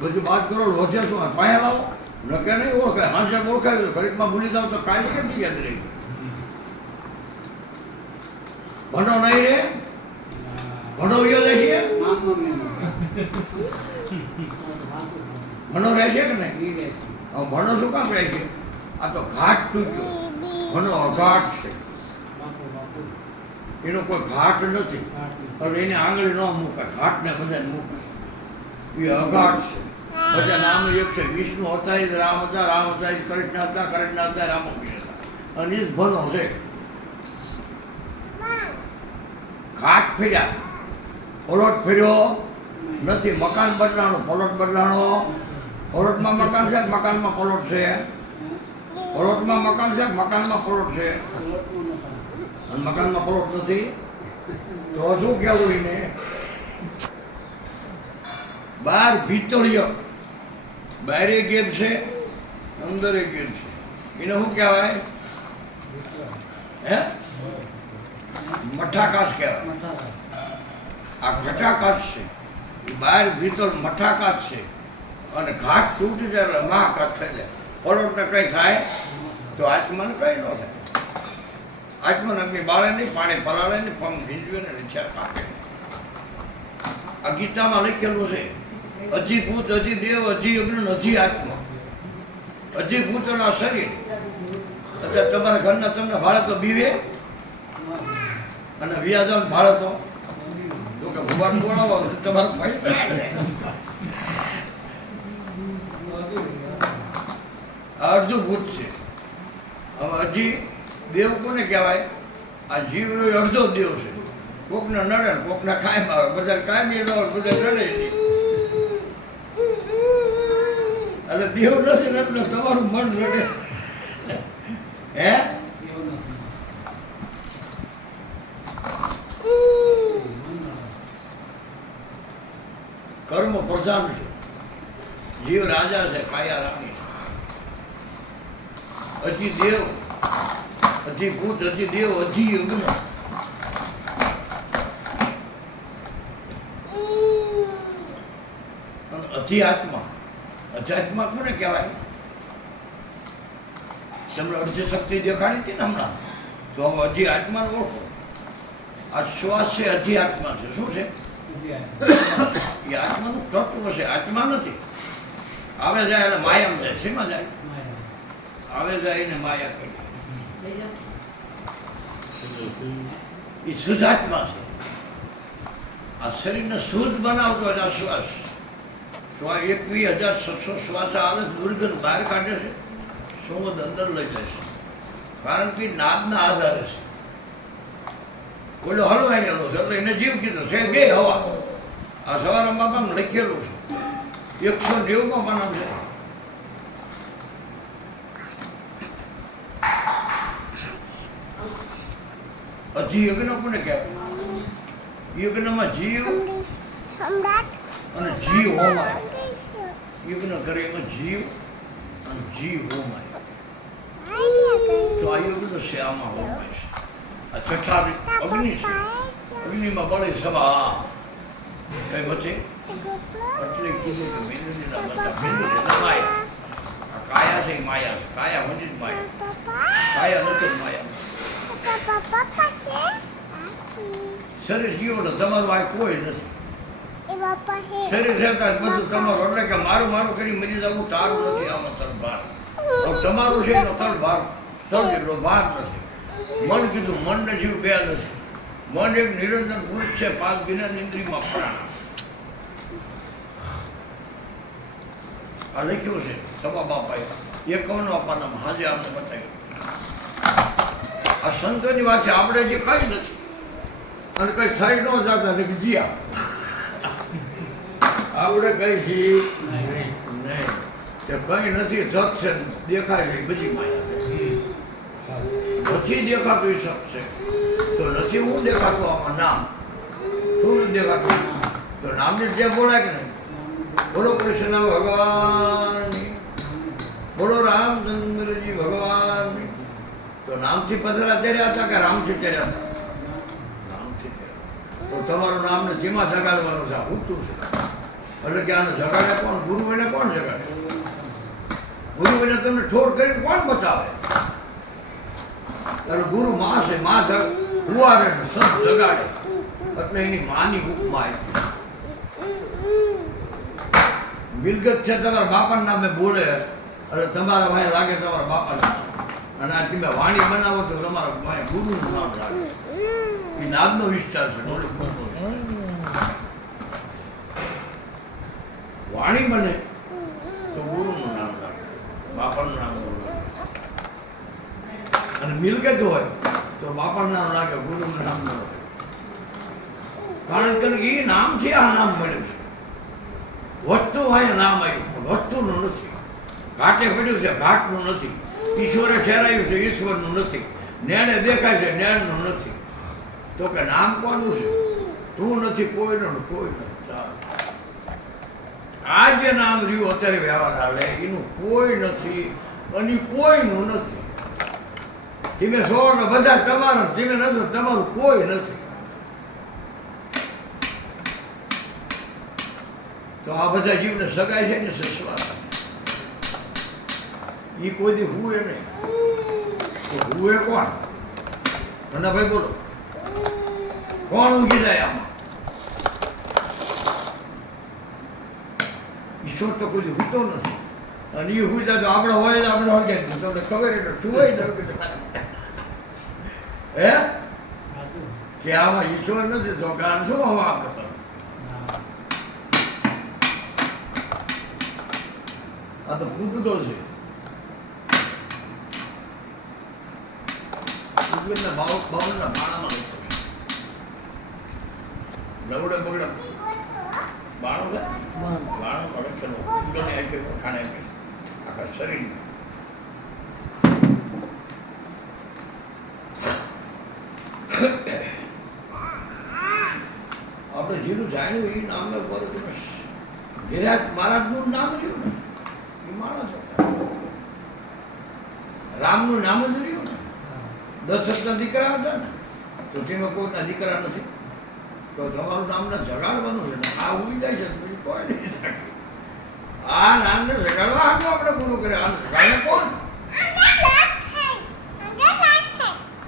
બધું પાંચ કરો રોજે શું પાયા લાવો. નકે નહીં, ઓળખાય. હાંસે ઓળખાય ઘડીકમાં ભૂલી જાવ તો કાઢી કેમ યાદ રહી? ભણો નહીં રે. ભણો યો લખીએ ભણો રહે છે કે નહીં? ભણો શું કામ રહે છે? આ તો ઘાટ તૂટ્યો. ભણો અઘાટ છે. એનો કોઈ ઘાટ નથી. હવે એને આંગળી ન મૂકે ઘાટને બધાને મૂકે એ છે. નામ એક છે. વિષ્ણુ હતા એ રામ હતા રામ હતા એ કૃષ્ણ હતા કૃષ્ણ હતા રામ હતા અને એ ભનો છે. ઘાટ ફેર્યા. પલોટ ફેર્યો. નથી, મકાન બદલાણો પલોટ બદલાણો. પલોટમાં મકાન છે, મકાનમાં પલોટ છે. પલોટમાં મકાન છે, મકાનમાં પલોટ છે. મકાનમાં પલોટ નથી. તો શું કહેવું એને? બહાર ભીતળીયો બારે ગેટ છે, અંદરે ગેટ છે. એને શું કહેવાય? હે? મઠાકાશ કહેવાય. આ ઘટાકાશ છે. એ બહાર ભીતર મઠાકાશ છે. અને ઘાટ તૂટી જાય રમાકાશ થઈ જાય. પરોટને કંઈ થાય? તો આત્માને કંઈ ન થાય. આત્માને અગ્નિ બાળે નહીં, પાણી પલાળે નહીં પગ ભીંજવે ને વિચાર કાપે આ ગીતામાં લખેલું છે અજી ભૂત, અજી દેવ, અજી અગ્ન, અજી આત્મા. અજી ભૂત અને શરીર. અત્યારે તમારા ઘરના તમને ભાડતો બીવે? અને વ્યાજન ભાડતો તો કે ભગવાન બોલાવો તમારું ભાઈ આ અર્ધું ભૂત છે. હવે હજી દેવ કોને કહેવાય? આ જીવ અડધો દેવ છે. કોકને નડે કોકને કાયમ આવે. બધા કાયમી ન બધા નડે નહીં. એટલે દેવ નથી એટલે તમારું મન રડે. હે? કર્મ પ્રધાન છે. જીવ રાજા છે, કાયા રાણી. હજી દેવ, હજી ભૂત, હજી દેવ, હજી યુગ્ન હજી આત્મા અધ્યાત્મા કોને કહેવાય? તમને અડધી શક્તિ દેખાડી હતી ને હમણાં? તો હવે આત્મા ઓળખો. આ શ્વાસ છે હજી આત્મા છે. શું છે? એ આત્માનું તત્વ છે. આત્મા નથી. આવે જાય એટલે માયામ જાય. શેમાં જાય? આવે જાય એને માયા કરી એ શુદ્ધાત્મા છે. આ શરીરને શુદ્ધ બનાવતો હોય આ શ્વાસ. શ્વાસ એકવીસ હજાર છસો શ્વાસ આવે દુર્ગંધ બહાર કાઢે છે સુગંધ અંદર લઈ જાય છે. કારણ કે નાદના આધારે છે. ઓલો હલવાઈ ગયેલો છે, એટલે એને જીવ કીધો છે બે હવા. આ સવારમાં પણ લખેલું છે. એકસો નેવુંમાં પાનામ છે હજી યજ્ઞ કોને કહેવાય? યજ્ઞમાં જીવ સમ્રાટ. અને જીવ હોમાય. યજ્ઞ કરે એમાં જીવ અને જીવ હોમાય. તો આ યજ્ઞ છે આમાં હોમાય છે. આ છઠ્ઠા અગ્નિ છે. અગ્નિમાં બળે સભા. કઈ વચ્ચે? એટલે કીધું કે બિંદુજીના બધા બિંદુજી માયા. કાયા છે, માયા છે. કાયા હોતી જ માયા. કાયા નથી માયા. શરીર જીવ તમારું આ કોઈ નથી. આ લખ્યું છે સભા બાપાએ. એકાવન બાપાના હાજે આપણે બતાવ્યું. આ સંતોની વાત છે, આપણે જે કઈ નથી. અને કઈ થઈ ન જતા જીયા. આપણે કઈ છીએ નહીં. તે કઈ નથી સત્સંગ દેખાય છે બધી માયા નથી દેખાતું છે. તો નથી હું દેખાતું આમાં નામ? શું દેખાતું? તો નામને જે બોલાય કે નહીં? બોલો કૃષ્ણ ભગવાનની. બોલો રામચંદ્રજી ભગવાનની. તો નામથી પધરા તેર્યા હતા કે રામથી તેર્યા હતા? રામથી તો તમારું નામને જેમાં જગાડવાનું છે આ ઉઠતું છે. એટલે કે આને જગાડે કોણ? ગુરુ એને કોણ જગાડે? ગુરુ એને તમને ઠોર કરીને કોણ બતાવે? ત્યારે ગુરુ માં છે, માં જગ, હુવારે સંત જગાડે. એટલે એની માની ઉપમા આવી મિલકત છે તમારા બાપાના નામે બોલે, અને તમારા ભાઈ લાગે તમારા બાપાના અને આ તમે વાણી બનાવો તો તમારા વાંહે ગુરુનું નામ લાગે. એ નાદનો વિસ્તાર છે વાણી બને. તો ગુરુનું નામ બાપાનું નામ અને મિલકત હોય, તો બાપાનું નામ લાગે ગુરુનું નામ ન લાગે કારણ કે એ નામથી આ નામ મળ્યું છે. વસ્તુ હોય નામ આવ્યું વસ્તુનું નથી. ઘાટે પડ્યું છે, ઘાટનું નથી. ઈશ્વરે ઠેરાયું છે, ઈશ્વરનું નથી. નેણે દેખાય છે, નેણનું નથી. તો કે નામ કોનું છે? તું નથી, કોઈનું કોઈ નથી. આ જે નામ રહ્યું, અત્યારે વ્યવહાર હાલે એનું કોઈ નથી, અને કોઈનું નથી. ધીમે સોળ બધા તમારું ધીમે નથી તમારું કોઈ નથી. તો આ બધા જીવને સગાય છે ને સસવા એ કોઈ દી હુએ નહીં. તો હુએ કોણ? ભાઈ બોલો. કોણ ઊંઘી જાય આમાં? ઈશ્વર તો કોઈ હોતો નથી. અને એ હોય તો આપણે હોય આપણે હોય તમને ખબર એટલે જાય કે હે? કે આમાં ઈશ્વર નથી તો કારણ શું હવે આપણે? આ તો પૂતગલ છે. પૂતગલના ભાવ ભાવના માળામાં લવડે બગડે આપણે જેનું જાણ્યું એ નામે પર મહારાજ મહારાજનું નામ રહ્યું ને. એ માણસ હતા. રામનું નામ જ રહ્યું ને. દશરથના દીકરા હતા ને. તો તેમાં કોઈના દીકરા નથી. તો તમારું નામને જગાડવાનું છે ને આ ઉગી જાય છે પછી કોઈ નહીં આ નામને જગાડવા હાટું આપણે પૂરું કરે આ જાણે કોણ?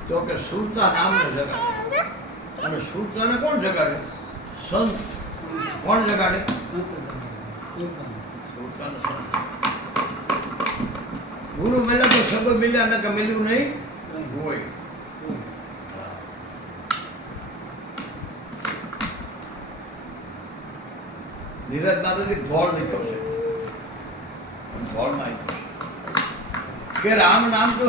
તો કે સુરતા નામને જગાડે. અને સુરતાને કોણ જગાડે? સંત. કોણ જગાડે? સુરતાને સંત. ગુરુ મળ્યા તો સબ મળ્યા કે મળ્યું નહીં. હોય. નીરજ માતાજી ગોળ નીકળશે ગોળમાં. કે રામ નામ તો